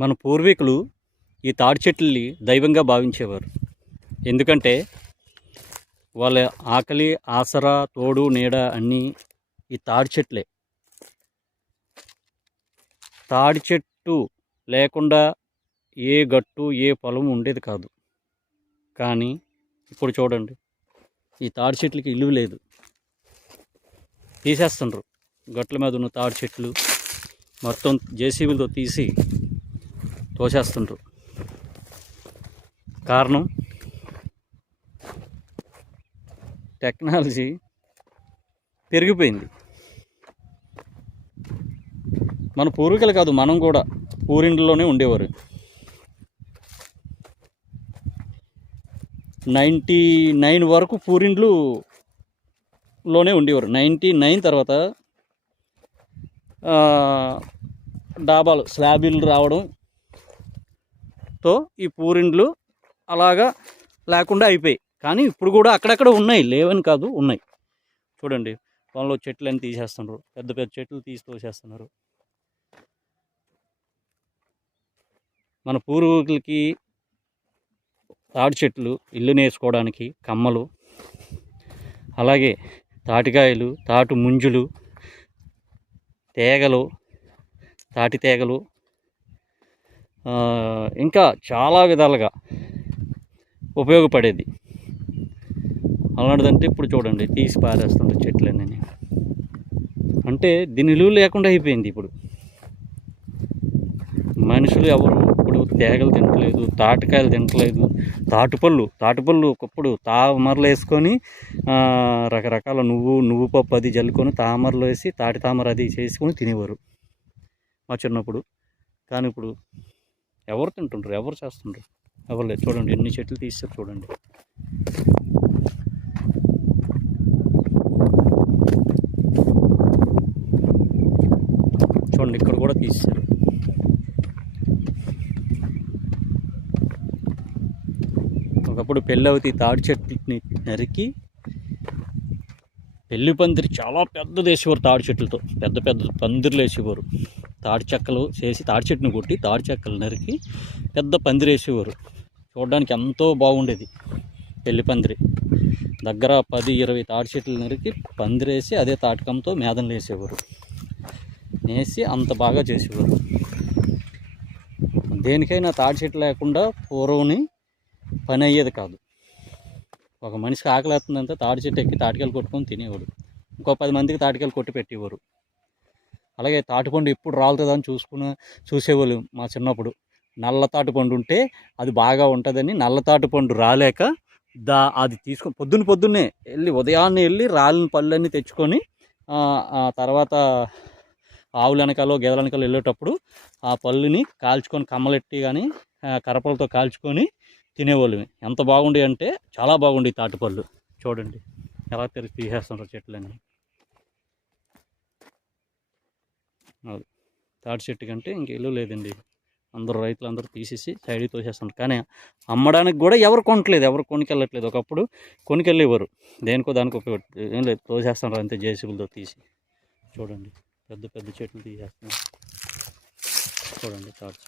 మన పూర్వీకులు ఈ తాడి చెట్లని దైవంగా భావించేవారు. ఎందుకంటే వాళ్ళ ఆకలి, ఆసరా, తోడు, నీడ అన్నీ ఈ తాడి చెట్లే. తాడి చెట్టు లేకుండా ఏ గట్టు, ఏ పొలం ఉండేది కాదు. కానీ ఇప్పుడు చూడండి, ఈ తాడి చెట్లకి ఇల్లు లేదు, తీసేస్తుండ్రు. గట్ల మీద ఉన్న తాడి చెట్లు మొత్తం జేసీబీలతో తీసి తోసేస్తుండ్రు. కారణం టెక్నాలజీ పెరిగిపోయింది. మన పూర్వీకులు కాదు, మనం కూడా పూరిండ్లలోనే ఉండేవారు. 99 వరకు పూరిండ్లులోనే ఉండేవారు. 99 తర్వాత డాబాలు, స్లాబీలు రావడంతో ఈ పూరిండ్లు అలాగా లేకుండా అయిపోయాయి. కానీ ఇప్పుడు కూడా అక్కడక్కడ ఉన్నాయి, లేవని కాదు, ఉన్నాయి. చూడండి, పొలంలో చెట్లని తీసేస్తున్నారు, పెద్ద పెద్ద చెట్లు తీసి తోసేస్తున్నారు. మన పూర్వీకులకి తాటి చెట్లు ఇల్లు నేసుకోవడానికి, కమ్మలు, అలాగే తాటికాయలు, తాటి ముంజులు, తేగలు, తాటి తేగలు, ఇంకా చాలా విధాలుగా ఉపయోగపడేది. అలాంటిదంటే ఇప్పుడు చూడండి, తీసి పారేస్తుండే చెట్లన్నీ. అంటే దీని విలువ లేకుండా అయిపోయింది. ఇప్పుడు మనుషులు ఎవరు ఇప్పుడు తేగలు తినట్లేదు, తాటికాయలు తినట్లేదు. తాటిపళ్ళు ఒకప్పుడు తామరలు వేసుకొని రకరకాల నువ్వు పప్పు అది జల్లుకొని తామరలు వేసి తాటి తామర అది చేసుకొని తినేవారు మా చిన్నప్పుడు. కానీ ఇప్పుడు ఎవరు తింటుండ్రు, ఎవరు చేస్తుండ్రు? ఎవరు లేదు. చూడండి ఎన్ని చెట్లు తీస్తారు చూడండి. చూడండి, ఇక్కడ కూడా తీసారు. ఒకప్పుడు పెళ్ళి అవుతాయి, తాడి చెట్లని నరికి పెళ్లి పందిరి చాలా పెద్దది వేసేవారు. తాడి చెట్లతో పెద్ద పెద్ద పందిర్లు వేసేవారు. తాడి చెక్కలు చేసి తాడి చెట్టును కొట్టి తాడి చెక్కలు నరికి పెద్ద పందిరి వేసేవారు. చూడడానికి ఎంతో బాగుండేది పెళ్లి పందిరి. దగ్గర 10-20 తాడి చెట్లు నరికి పందిరేసి అదే తాటకంతో మేదనలు వేసేవారు. వేసి అంత బాగా చేసేవారు. దేనికైనా తాడి చెట్లు లేకుండా పూర్వని పని అయ్యేది కాదు. ఒక మనిషికి ఆకలి అవుతుందంటే తాడి చెట్టు ఎక్కి తాటికాయలు కొట్టుకొని తినేవాడు. ఇంకో 10 మందికి తాటికాయలు కొట్టి పెట్టేవారు. అలాగే తాటిపండు ఎప్పుడు రాలుతుందని చూసేవాళ్ళు మా చిన్నప్పుడు. నల్ల తాటిపండు ఉంటే అది బాగా ఉంటుందని నల్ల తాటిపండు రాలేక అది తీసుకొని పొద్దున్నే వెళ్ళి ఉదయాన్నే వెళ్ళి రాలిన పళ్ళన్నీ తెచ్చుకొని తర్వాత ఆవుల వెనకాలో గేదెల వెనకాలో వెళ్ళేటప్పుడు ఆ పళ్ళుని కాల్చుకొని కమ్మలెట్టి కానీ కరపలతో కాల్చుకొని తినేవాళ్ళు. ఎంత బాగుండే అంటే చాలా బాగుండే తాటిపళ్ళు. చూడండి ఎలా తిరిగి తీసేస్తున్నారు చెట్లన్నీ. తాటి చెట్టు కంటే ఇంక ఇల్లు లేదండి. రైతులందరూ తీసేసి సైడ్కి తోసేస్తున్నారు. కానీ అమ్మడానికి కూడా ఎవరు కొనట్లేదు, ఎవరు కొనుకెళ్ళట్లేదు. ఒకప్పుడు కొనుకెళ్ళేవారు, దేనికో దానికి ఉపయోగపడుతుంది. ఏం లేదు, తోసేస్తున్నారు అంతే జేసీబీలతో తీసి. చూడండి పెద్ద పెద్ద చెట్లు తీసేస్తున్నారు. చూడండి తాటి